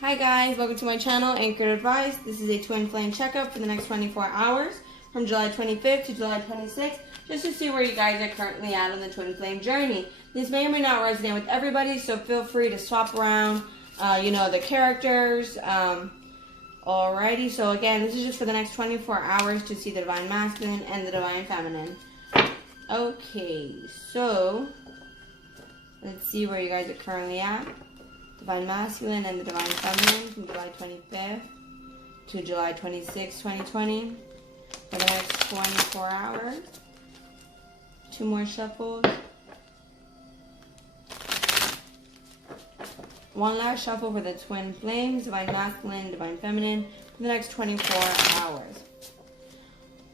Hi guys, welcome to my channel, Anchoredadvice. This is a twin flame checkup for the next 24 hours from July 25th to July 26th, just to see where you guys are currently at on the twin flame journey. This may or may not resonate with everybody, so feel free to swap around, the characters. Alrighty, so again, this is just for the next 24 hours to see the Divine Masculine and the Divine Feminine. Okay, so let's see where you guys are currently at. Divine Masculine and the Divine Feminine from July 25th to July 26th, 2020 for the next 24 hours. Two more shuffles. One last shuffle for the twin flames, Divine Masculine, Divine Feminine for the next 24 hours.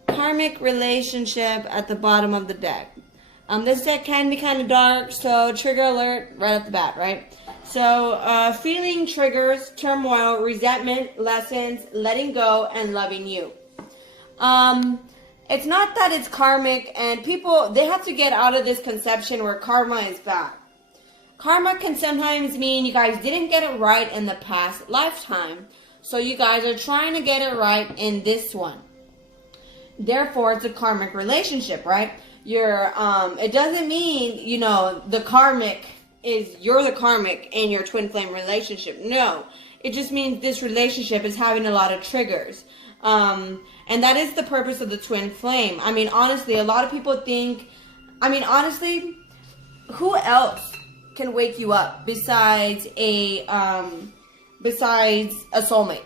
Karmic relationship at the bottom of the deck. This deck can be kind of dark, so trigger alert right off the bat, right? So, feeling triggers, turmoil, resentment, lessons, letting go, and loving you. It's not that it's karmic, and people, they have to get out of this conception where karma is bad. Karma can sometimes mean you guys didn't get it right in the past lifetime, so you guys are trying to get it right in this one. Therefore, it's a karmic relationship, right? It doesn't mean, the karmic is you're the karmic in your twin flame relationship. No, it just means this relationship is having a lot of triggers. And that is the purpose of the twin flame. I mean, honestly, a lot of people think, who else can wake you up besides a soulmate,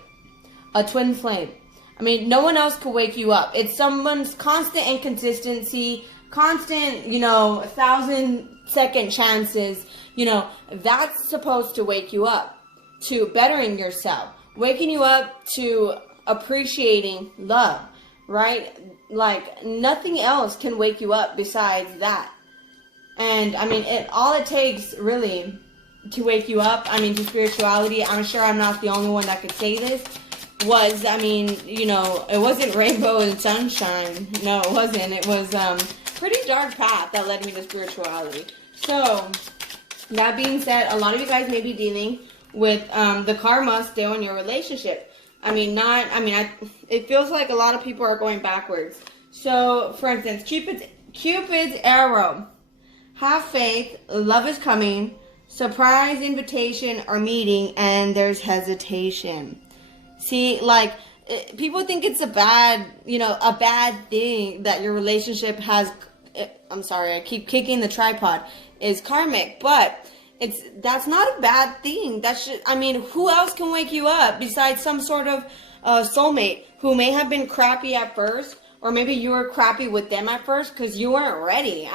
a twin flame? I mean, no one else can wake you up. It's someone's constant inconsistency, constant, 1,000-second chances. That's supposed to wake you up to bettering yourself, waking you up to appreciating love, right? Like, nothing else can wake you up besides that. And, all it takes, really, to wake you up, to spirituality, I'm sure I'm not the only one that could say this, was, it wasn't rainbow and sunshine. No, it wasn't. It was, pretty dark path that led me to spirituality. So, that being said, a lot of you guys may be dealing with the karma still in your relationship. It feels like a lot of people are going backwards. So, for instance, Cupid's arrow. Have faith, love is coming, surprise invitation or meeting, and there's hesitation. See, people think it's a bad thing that your relationship has, I'm sorry, I keep kicking the tripod, is karmic, but that's not a bad thing. Who else can wake you up besides some sort of soulmate who may have been crappy at first, or maybe you were crappy with them at first because you weren't ready.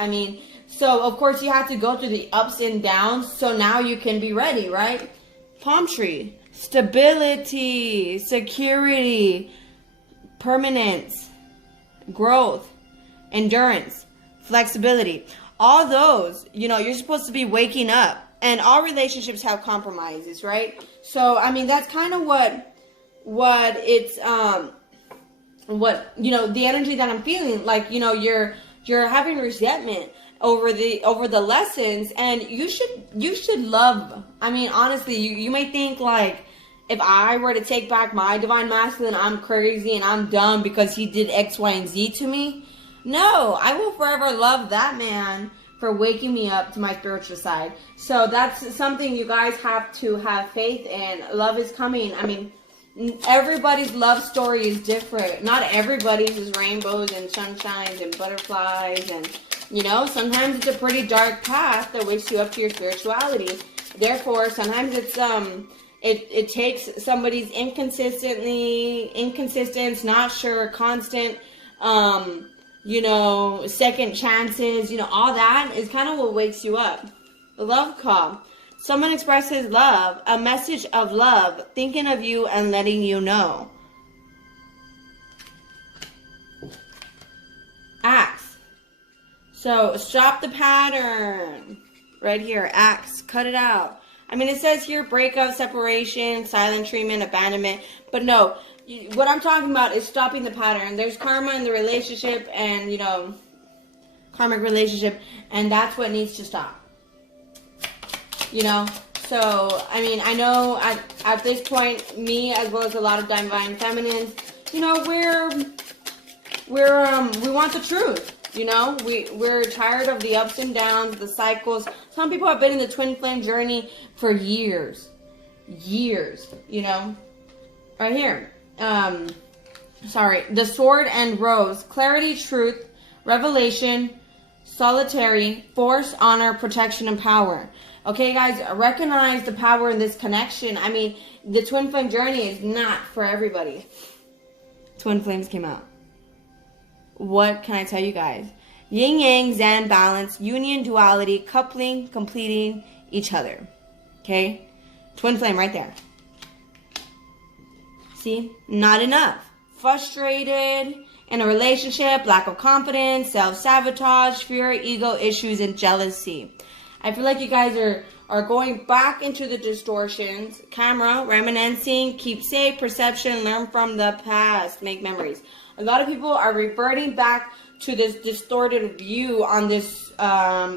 So of course you have to go through the ups and downs, so now you can be ready, right? Palm tree. Stability, security, permanence, growth, endurance, flexibility. All those, you're supposed to be waking up. And all relationships have compromises, right? So, that's kind of what it's, the energy that I'm feeling. Like, you're having resentment over the lessons, and you should love. Honestly, you may think like, if I were to take back my Divine Masculine, I'm crazy and I'm dumb because he did X, Y, and Z to me. No, I will forever love that man for waking me up to my spiritual side. So that's something you guys have to have faith in. Love is coming. Everybody's love story is different. Not everybody's is rainbows and sunshines and butterflies, and sometimes it's a pretty dark path that wakes you up to your spirituality. Therefore, sometimes it's it takes somebody's inconsistent, not sure, constant, second chances, all that is kind of what wakes you up. The love call. Someone expresses love, a message of love, thinking of you and letting you know. Axe. So, stop the pattern. Right here, axe, cut it out. It says here breakup, separation, silent treatment, abandonment. But no, what I'm talking about is stopping the pattern. There's karma in the relationship and, karmic relationship. And that's what needs to stop. So, I mean, I know at this point, me as well as a lot of divine feminines, you know, we want the truth. You know, we're tired of the ups and downs, the cycles. Some people have been in the twin flame journey for years, you know. Right here. The sword and rose. Clarity, truth, revelation, solitary, force, honor, protection, and power. Okay, guys, recognize the power in this connection. I mean, the twin flame journey is not for everybody. Twin flames came out. What can I tell you guys? Yin yang, Zen, balance, union, duality, coupling, completing each other. Okay? Twin flame right there. See? Not enough. Frustrated in a relationship, lack of confidence, self-sabotage, fear, ego issues, and jealousy. I feel like you guys are going back into the distortions. Karma, reminiscing, keep safe, perception, learn from the past, make memories. A lot of people are reverting back to this distorted view on this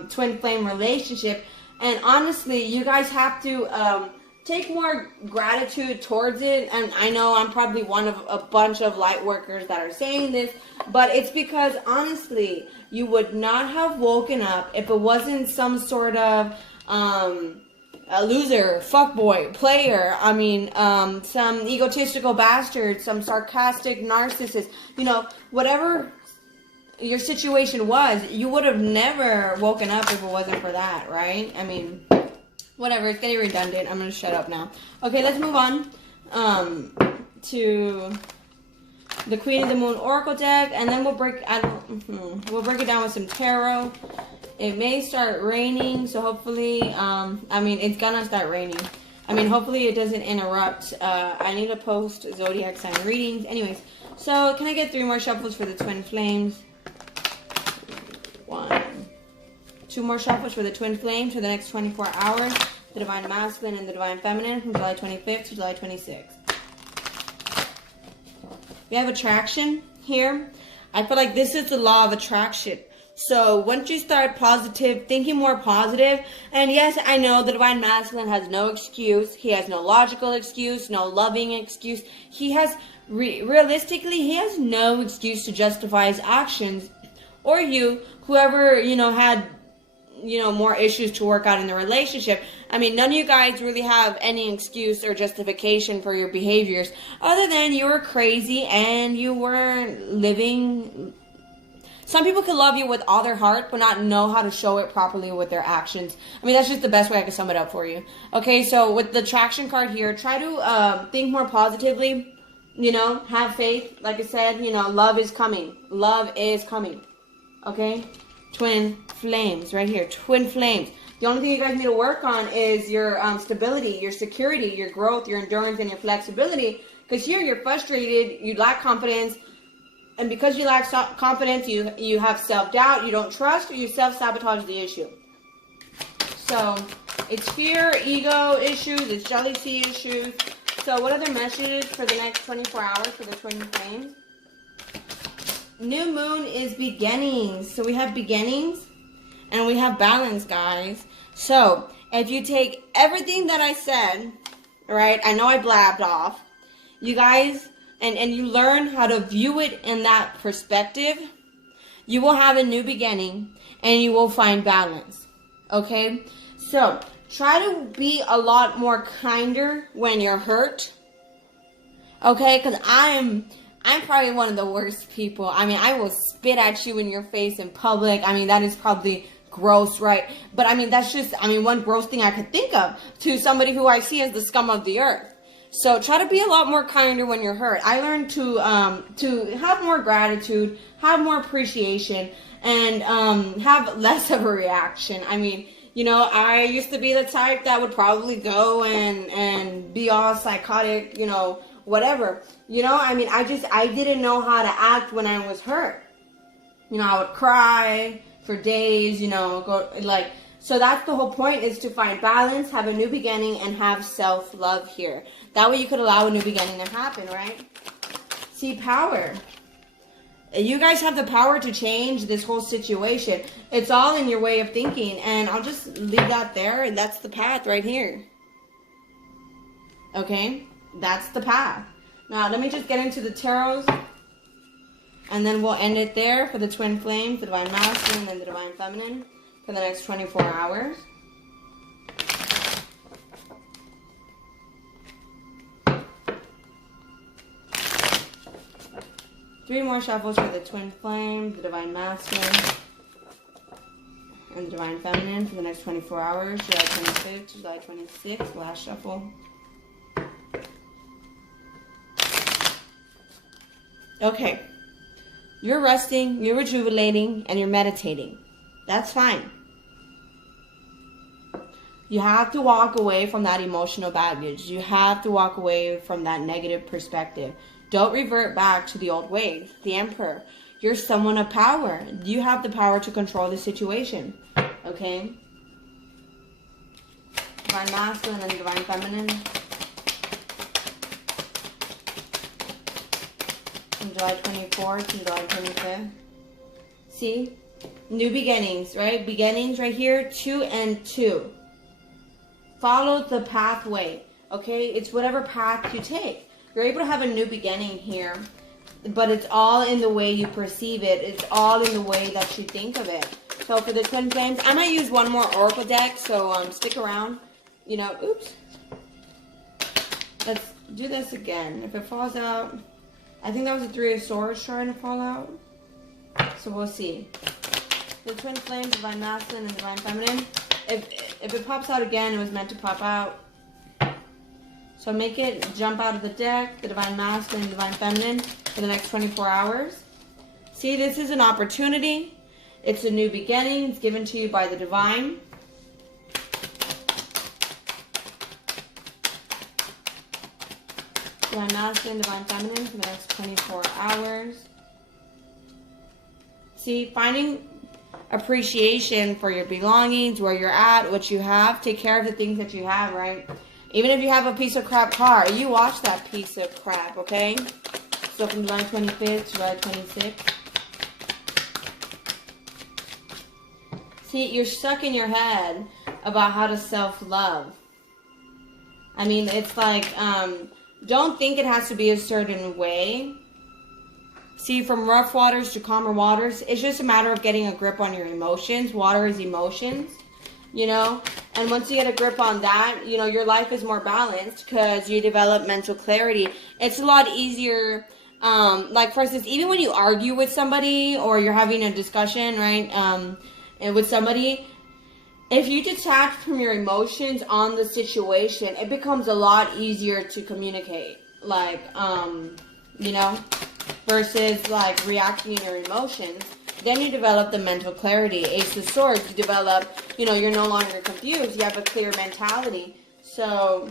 twin flame relationship. And honestly, you guys have to take more gratitude towards it. And I know I'm probably one of a bunch of light workers that are saying this, but it's because honestly, you would not have woken up if it wasn't some sort of a loser, fuckboy, player, I mean, some egotistical bastard, some sarcastic narcissist, you know, whatever your situation was, you would have never woken up if it wasn't for that, right? I mean, whatever, it's getting redundant. I'm going to shut up now. Okay, let's move on to the Queen of the Moon Oracle deck, and then we'll break it down with some tarot. It may start raining, so hopefully, I mean, it's gonna start raining. I mean, hopefully it doesn't interrupt. I need to post zodiac sign readings. Anyways, so can I get 3 more shuffles for the twin flames? 1. 2 more shuffles for the twin flames for the next 24 hours. The divine masculine and the divine feminine from July 25th to July 26th. We have attraction here. I feel like this is the law of attraction. So once you start thinking more positive, and yes, I know the divine masculine has no excuse. He has no logical excuse, no loving excuse. He has, realistically, he has no excuse to justify his actions. Or whoever, you know, had, you know, more issues to work out in the relationship. I mean, none of you guys really have any excuse or justification for your behaviors other than you were crazy and you weren't living. Some people can love you with all their heart, but not know how to show it properly with their actions. I mean, that's just the best way I can sum it up for you. Okay, so with the traction card here, try to think more positively. You know, have faith. Like I said, you know, love is coming. Love is coming. Okay? Twin flames right here. Twin flames. The only thing you guys need to work on is your stability, your security, your growth, your endurance, and your flexibility. Because here you're frustrated, you lack confidence. And because you lack confidence, you have self-doubt, you don't trust, or you self-sabotage the issue. So, it's fear, ego issues, it's jealousy issues. So, what other messages for the next 24 hours for the twin flames? New moon is beginnings. So, we have beginnings, and we have balance, guys. So, if you take everything that I said, right, I know I blabbed off, you guys, and you learn how to view it in that perspective, you will have a new beginning and you will find balance. Okay? So, try to be a lot more kinder when you're hurt. Okay? Because I'm probably one of the worst people. I mean, I will spit at you in your face in public. I mean, that is probably gross, right? But I mean, that's just, one gross thing I could think of to somebody who I see as the scum of the earth. So try to be a lot more kinder when you're hurt. I learned to have more gratitude, have more appreciation, and have less of a reaction. I mean, you know, I used to be the type that would probably go and be all psychotic, you know, whatever. You know, I mean, I didn't know how to act when I was hurt. You know, I would cry for days, you know, so that's the whole point, is to find balance, have a new beginning, and have self-love here. That way you could allow a new beginning to happen, right? See, power. You guys have the power to change this whole situation. It's all in your way of thinking, and I'll just leave that there, and that's the path right here. Okay? That's the path. Now, let me just get into the tarots. And then we'll end it there for the twin flames, the divine masculine and the divine feminine for the next 24 hours. Three more shuffles for the twin flame, the divine masculine, and the divine feminine for the next 24 hours. July 25th to July 26th, last shuffle. Okay. You're resting, you're rejuvenating, and you're meditating. That's fine. You have to walk away from that emotional baggage. You have to walk away from that negative perspective. Don't revert back to the old ways. The Emperor, you're someone of power. You have the power to control the situation. Okay? Divine masculine and divine feminine. From July 24th to July 25th. See? New beginnings, right? Beginnings right here. 2 and 2. Follow the pathway. Okay? It's whatever path you take. You're able to have a new beginning here, but it's all in the way you perceive it. It's all in the way that you think of it. So for the twin flames, I might use one more oracle deck, so stick around. You know, oops. Let's do this again. If it falls out, I think that was a 3 of swords trying to fall out. So we'll see. The twin flames, divine masculine and divine feminine. If it pops out again, it was meant to pop out. So make it jump out of the deck, the divine masculine and divine feminine for the next 24 hours. See, this is an opportunity. It's a new beginning. It's given to you by the divine. Divine masculine, divine feminine for the next 24 hours. See, finding appreciation for your belongings, where you're at, what you have. Take care of the things that you have, right? Even if you have a piece of crap car, you watch that piece of crap, okay? So from July 25th to July 26th. See, you're stuck in your head about how to self-love. I mean, it's like, don't think it has to be a certain way. See, from rough waters to calmer waters, it's just a matter of getting a grip on your emotions. Water is emotions, you know? And once you get a grip on that, you know, your life is more balanced because you develop mental clarity. It's a lot easier. Like, for instance, even when you argue with somebody or you're having a discussion, right, and with somebody, if you detach from your emotions on the situation, it becomes a lot easier to communicate. Like, you know, versus, like, reacting in your emotions. Then you develop the mental clarity. Ace of Swords, you develop, you know, you're no longer confused. You have a clear mentality. So,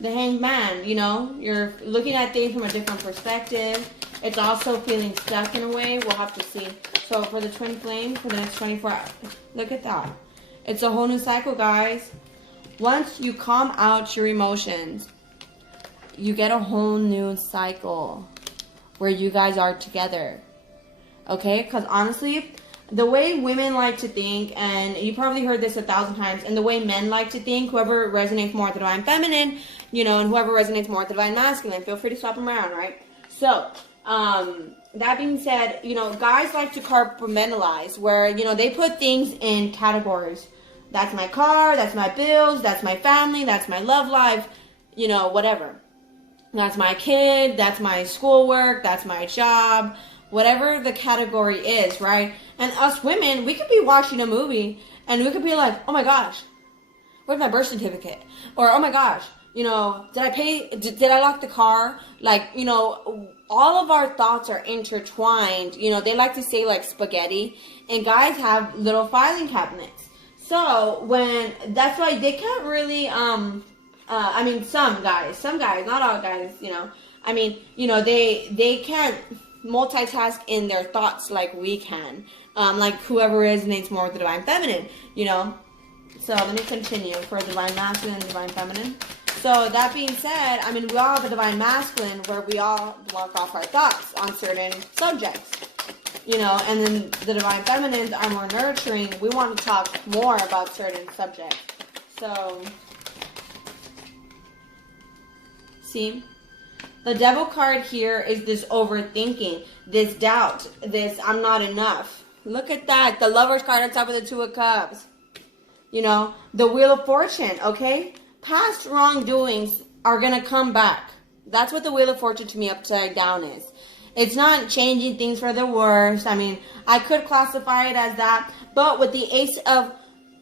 the Hanged Man, you know, you're looking at things from a different perspective. It's also feeling stuck in a way. We'll have to see. So, for the twin flame, for the next 24 hours, look at that. It's a whole new cycle, guys. Once you calm out your emotions, you get a whole new cycle where you guys are together. Okay, because honestly, the way women like to think, and you probably heard this 1,000 times, and the way men like to think, whoever resonates more with the divine feminine, you know, and whoever resonates more with the divine masculine, feel free to swap them around, right? So, that being said, you know, guys like to compartmentalize, where, you know, they put things in categories. That's my car, that's my bills, that's my family, that's my love life, you know, whatever. That's my kid, that's my schoolwork, that's my job, whatever the category is, right? And us women, we could be watching a movie and we could be like, oh my gosh, where's my birth certificate? Or, oh my gosh, you know, did I lock the car? Like, you know, all of our thoughts are intertwined. You know, they like to say like spaghetti, and guys have little filing cabinets. So that's why they can't really, I mean, some guys, not all guys, you know, I mean, you know, they can't multitask in their thoughts like we can, like whoever resonates more with the divine feminine, you know. So let me continue for divine masculine and divine feminine. So that being said, I mean, we all have a divine masculine where we all block off our thoughts on certain subjects, you know, and then the divine feminines are more nurturing. We want to talk more about certain subjects. So See? The Devil card here is this overthinking, this doubt, this I'm not enough. Look at that. The Lover's card on top of the Two of Cups. You know, the Wheel of Fortune, okay? Past wrongdoings are going to come back. That's what the Wheel of Fortune to me upside down is. It's not changing things for the worse. I mean, I could classify it as that. But with the Ace of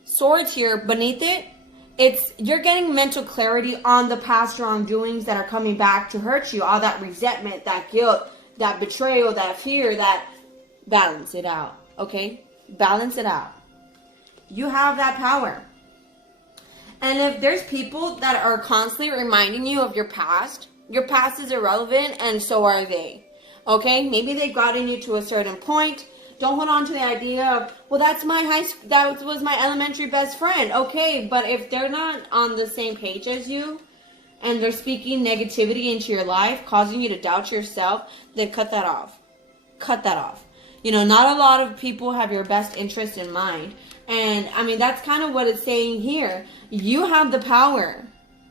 Swords here beneath it, you're getting mental clarity on the past wrongdoings that are coming back to hurt you. All that resentment, that guilt, that betrayal, that fear, that balance it out. Okay? Balance it out. You have that power. And if there's people that are constantly reminding you of your past is irrelevant and so are they. Okay? Maybe they've gotten you to a certain point. Don't hold on to the idea of, well, that was my elementary best friend. Okay, but if they're not on the same page as you and they're speaking negativity into your life, causing you to doubt yourself, then cut that off. Cut that off. You know, not a lot of people have your best interest in mind. And, I mean, that's kind of what it's saying here. You have the power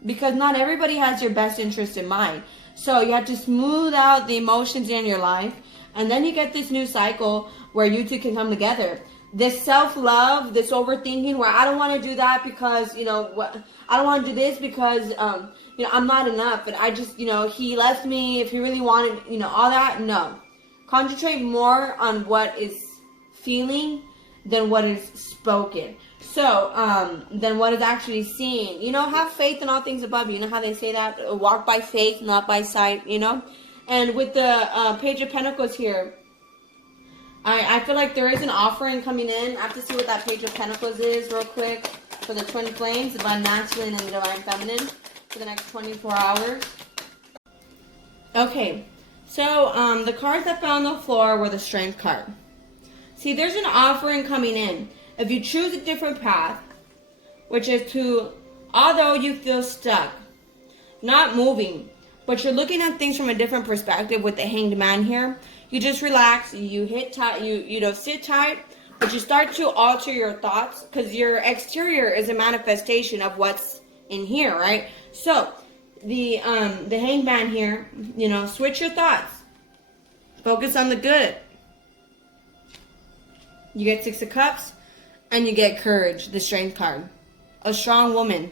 because not everybody has your best interest in mind. So you have to smooth out the emotions in your life. And then you get this new cycle where you two can come together. This self-love, this overthinking where I don't want to do that because, you know, I don't want to do this because, you know, I'm not enough. And I just, you know, he left me if he really wanted, you know, all that. No. Concentrate more on what is feeling than what is spoken. So, than what is actually seen. You know, have faith in all things above you. You know how they say that? Walk by faith, not by sight, you know? And with the Page of Pentacles here, I feel like there is an offering coming in. I have to see what that Page of Pentacles is real quick for the Twin Flames, the Divine Masculine and the Divine Feminine for the next 24 hours. Okay, so the cards that fell on the floor were the Strength card. See, there's an offering coming in. If you choose a different path, which is to, although you feel stuck, not moving, but you're looking at things from a different perspective with the Hanged Man here. You just relax, you hit tight, you know, sit tight, but you start to alter your thoughts because your exterior is a manifestation of what's in here, right? So the Hanged Man here, you know, switch your thoughts. Focus on the good. You get Six of Cups and you get Courage, the Strength card. A strong woman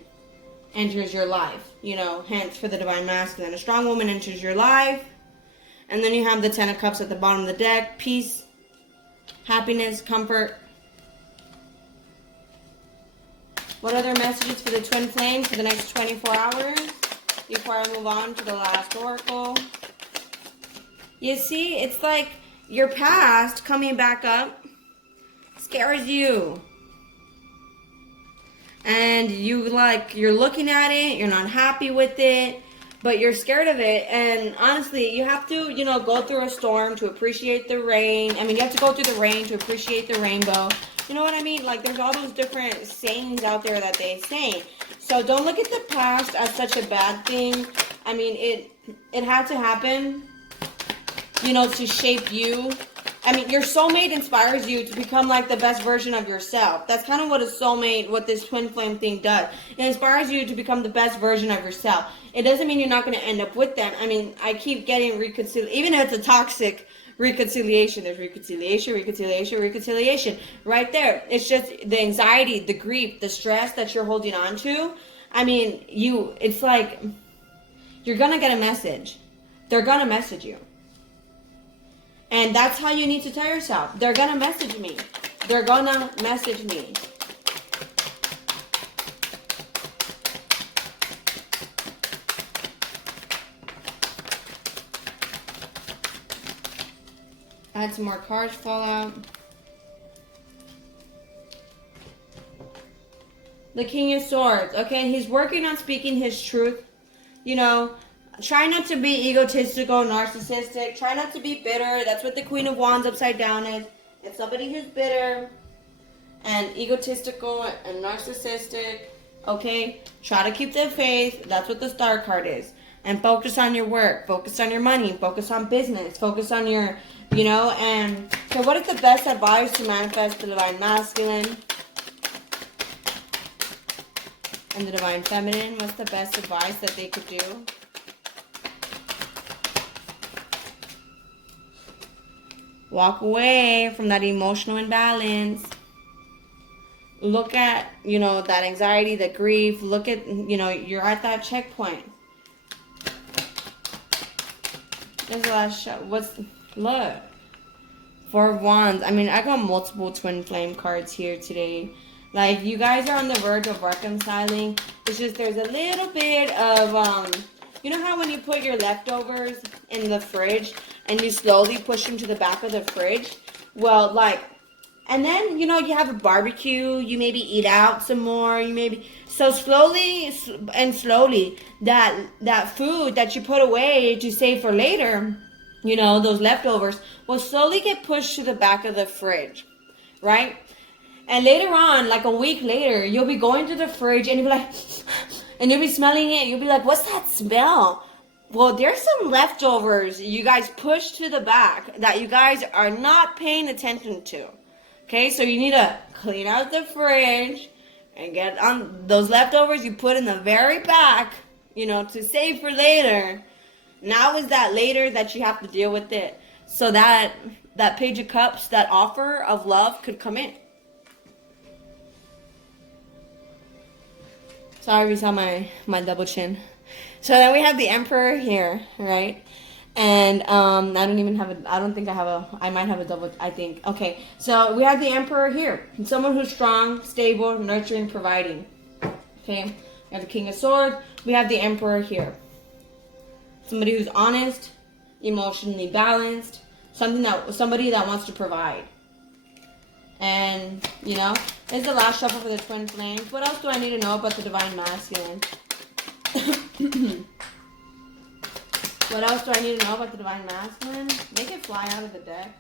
enters your life, you know, hence for the Divine Masculine. A strong woman enters your life. And then you have the Ten of Cups at the bottom of the deck. Peace, happiness, comfort. What other messages for the Twin Flames for the next 24 hours? Before I move on to the last oracle. You see, it's like your past coming back up scares you. And you're looking at it, you're not happy with it, but you're scared of it. And honestly, you have to, you know, go through a storm to appreciate the rain. I mean, you have to go through the rain to appreciate the rainbow. You know what I mean? Like, there's all those different sayings out there that they say. So don't look at the past as such a bad thing. I mean, it had to happen, you know, to shape you. I mean, your soulmate inspires you to become like the best version of yourself. That's kind of what a soulmate, what this twin flame thing does. It inspires you to become the best version of yourself. It doesn't mean you're not going to end up with them. I mean, I keep getting reconciliation. Even if it's a toxic reconciliation, there's reconciliation, reconciliation, reconciliation. Right there. It's just the anxiety, the grief, the stress that you're holding on to. I mean, it's like you're going to get a message. They're going to message you. And that's how you need to tell yourself. They're going to message me. They're going to message me. I had some more cards fall out. The King of Swords. Okay, he's working on speaking his truth. You know, try not to be egotistical, narcissistic. Try not to be bitter. That's what the Queen of Wands upside down is. It's somebody who's bitter and egotistical and narcissistic. Okay? Try to keep the faith. That's what the Star card is. And focus on your work. Focus on your money. Focus on business. Focus on your, you know, and so what is the best advice to manifest the Divine Masculine and the Divine Feminine? What's the best advice that they could do? Walk away from that emotional imbalance. Look at, that anxiety, the grief. Look at, you're at that checkpoint. There's the last shot. Look. Four of Wands. I mean, I got multiple twin flame cards here today. Like, you guys are on the verge of reconciling. It's just there's a little bit of, you know how when you put your leftovers in the fridge and you slowly push them to the back of the fridge? Well, like, and then, you have a barbecue. You maybe eat out some more. So slowly, that food that you put away to save for later, those leftovers will slowly get pushed to the back of the fridge, right? And later on, like a week later, you'll be going to the fridge and you'll be like, and you'll be smelling it. You'll be like, what's that smell? Well, there's some leftovers you guys push to the back that you guys are not paying attention to. Okay, so you need to clean out the fridge and get on those leftovers you put in the very back, to save for later. Now is that later that you have to deal with it. So that Page of Cups, that offer of love could come in. Sorry, we saw my double chin. So then we have the Emperor here, right? And I might have a double, I think. Okay, so we have the Emperor here. Someone who's strong, stable, nurturing, providing. Okay, we have the King of Swords. We have the Emperor here. Somebody who's honest, emotionally balanced, somebody that wants to provide. And, this is the last shuffle for the twin flames. What else do I need to know about the Divine Masculine? What else do I need to know about the Divine Masculine? Make it fly out of the deck.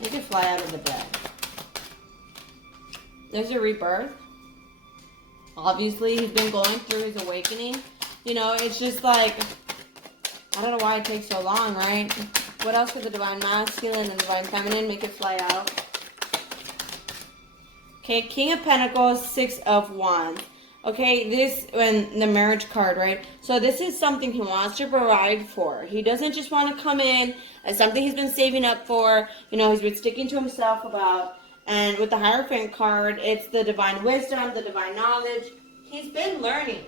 Make it fly out of the deck. There's a rebirth. Obviously, he's been going through his awakening. It's just like, I don't know why it takes so long, right? What else could the Divine Masculine and Divine Feminine make it fly out? Okay, King of Pentacles, Six of Wands. Okay, and the marriage card, right? So this is something he wants to provide for. He doesn't just want to come in as something he's been saving up for. He's been sticking to himself about. And with the Hierophant card, it's the divine wisdom, the divine knowledge. He's been learning.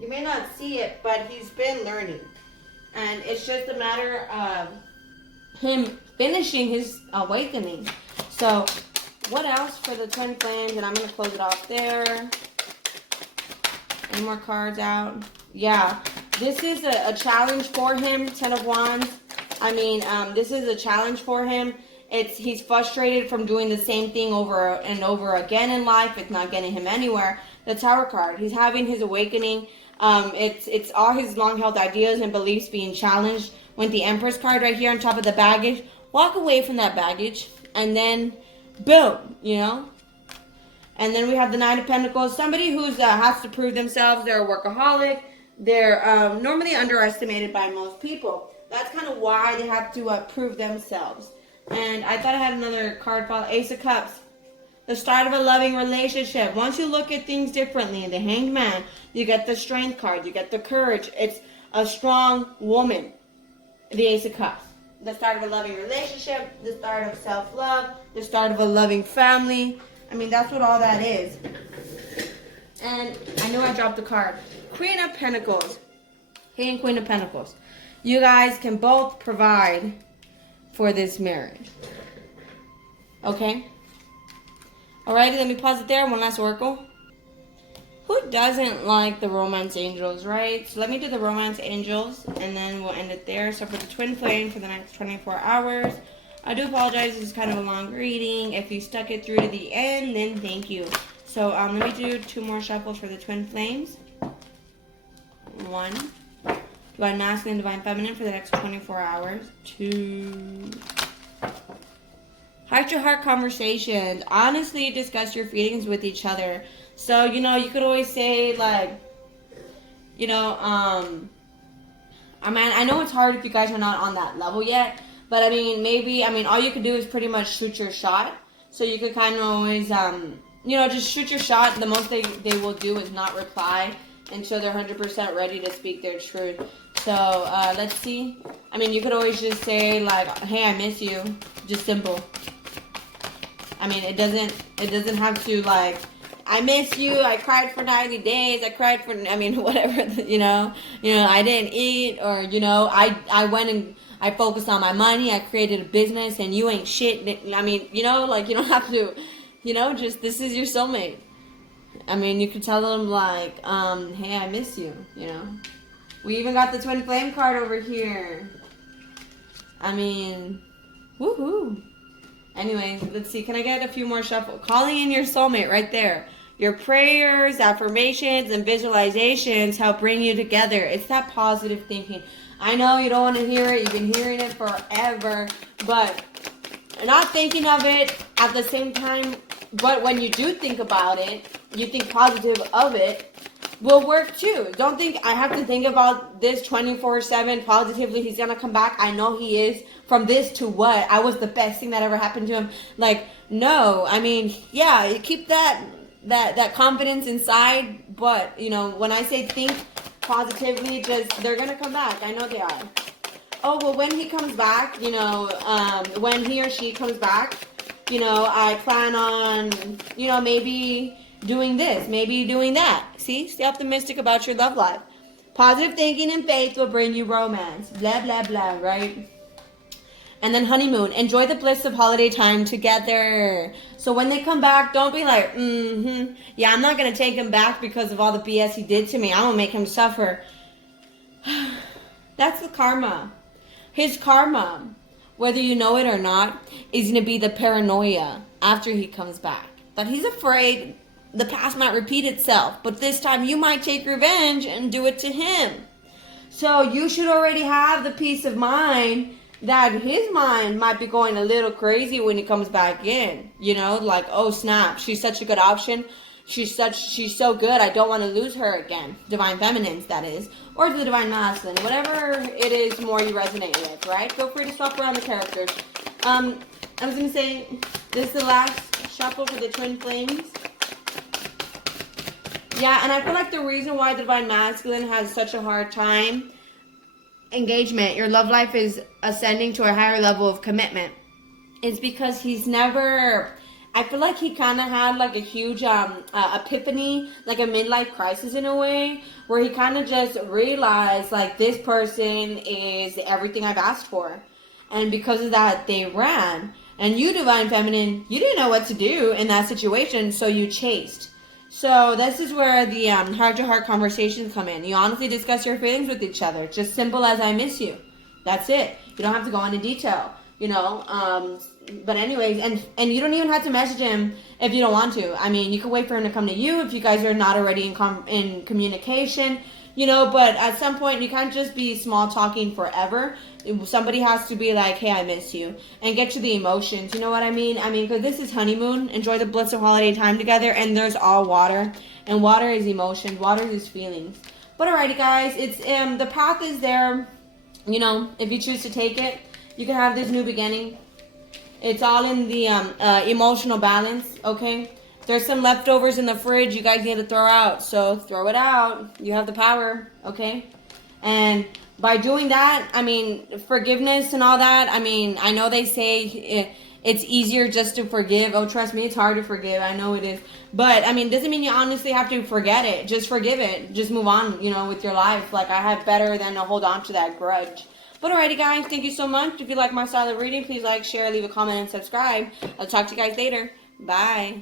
You may not see it, but he's been learning. And it's just a matter of him finishing his awakening. So, what else for the twin flames? And I'm going to close it off there. Any more cards out? Yeah. This is a challenge for him, Ten of Wands. I mean, this is a challenge for him. He's frustrated from doing the same thing over and over again in life. It's not getting him anywhere. The Tower card. He's having his awakening. It's all his long-held ideas and beliefs being challenged. With the Empress card right here on top of the baggage. Walk away from that baggage. And then, boom, And then we have the Knight of Pentacles. Somebody who's has to prove themselves. They're a workaholic. They're normally underestimated by most people. That's kind of why they have to prove themselves. And I thought I had another card file. Ace of Cups. The start of a loving relationship. Once you look at things differently, the Hanged Man, you get the Strength card. You get the Courage. It's a strong woman. The Ace of Cups. The start of a loving relationship. The start of self-love. The start of a loving family. I mean, that's what all that is. And I know I dropped the card. Queen of Pentacles. King and Queen of Pentacles. You guys can both provide for this marriage. Okay? Alrighty, let me pause it there. One last oracle. Who doesn't like the romance angels, right? So let me do the romance angels, and then we'll end it there. So for the twin flame for the next 24 hours, I do apologize. This is kind of a long reading. If you stuck it through to the end, then thank you. So let me do 2 more shuffles for the twin flames. 1. Divine Masculine, Divine Feminine for the next 24 hours. 2. Heart-to-heart conversations. Honestly discuss your feelings with each other. So, you could always say, like, I mean, I know it's hard if you guys are not on that level yet. But, all you could do is pretty much shoot your shot. So you could kind of always, just shoot your shot. The most they will do is not reply until they're 100% ready to speak their truth. So, let's see. I mean, you could always just say like, hey, I miss you. Just simple. I mean, it doesn't have to like, I miss you, I cried for 90 days, I cried for, I mean, whatever, I didn't eat, or, I went and I focused on my money, I created a business, and you ain't shit. I mean, like, you don't have to, just, this is your soulmate. I mean, you could tell them, like, hey, I miss you, We even got the twin flame card over here. I mean, woohoo. Anyway, let's see. Can I get a few more shuffle? Calling in your soulmate right there. Your prayers, affirmations, and visualizations help bring you together. It's that positive thinking. I know you don't want to hear it. You've been hearing it forever. But not thinking of it at the same time. But when you do think about it, you think positive of it, will work too. Don't think I have to think about this 24/7 positively. He's going to come back. I know he is. From this to what? I was the best thing that ever happened to him. Like, no. I mean, yeah, you keep that confidence inside, but when I say think positively, just they're gonna come back. I know they are. Oh, well, when he comes back, when he or she comes back, I plan on, maybe doing this, maybe doing that. See, stay optimistic about your love life. Positive thinking and faith will bring you romance. Blah blah blah. Right. And then honeymoon. Enjoy the bliss of holiday time together. So when they come back, don't be like, yeah, I'm not going to take him back because of all the BS he did to me. I'm going to make him suffer. That's the karma. His karma, whether you know it or not, is going to be the paranoia after he comes back. That he's afraid the past might repeat itself. But this time you might take revenge and do it to him. So you should already have the peace of mind that his mind might be going a little crazy when he comes back in, like, oh snap, she's such a good option, she's so good, I don't want to lose her again. Divine feminines, that is, or the divine masculine, whatever it is more you resonate with, right? Feel free to swap around the characters. I was gonna say, this is the last shuffle for the twin flames. Yeah, and I feel like the reason why the divine masculine has such a hard time engagement, your love life is ascending to a higher level of commitment, is because he's never, I feel like he kind of had like a huge epiphany, like a midlife crisis in a way, where he kind of just realized like this person is everything I've asked for, and because of that they ran. And you, divine feminine, you didn't know what to do in that situation, so you chased. So this is where the heart-to-heart conversations come in. You honestly discuss your feelings with each other. Just simple as I miss you. That's it. You don't have to go into detail, But anyways, and you don't even have to message him if you don't want to. I mean, you can wait for him to come to you if you guys are not already in communication. But at some point you can't just be small talking forever. Somebody has to be like, hey, I miss you, and get to the emotions. You know what I mean? I mean, because this is honeymoon. Enjoy the bliss of holiday time together, and there's all water, and water is emotion. Water is feelings. But alrighty, guys, it's the path is there. If you choose to take it, you can have this new beginning. It's all in the emotional balance. Okay. There's some leftovers in the fridge you guys need to throw out. So throw it out. You have the power. Okay. And by doing that, I mean, forgiveness and all that. I mean, I know they say it's easier just to forgive. Oh, trust me, it's hard to forgive. I know it is. But, I mean, doesn't mean you honestly have to forget it. Just forgive it. Just move on, with your life. Like, I have better than to hold on to that grudge. But alrighty, guys. Thank you so much. If you like my style of reading, please like, share, leave a comment, and subscribe. I'll talk to you guys later. Bye.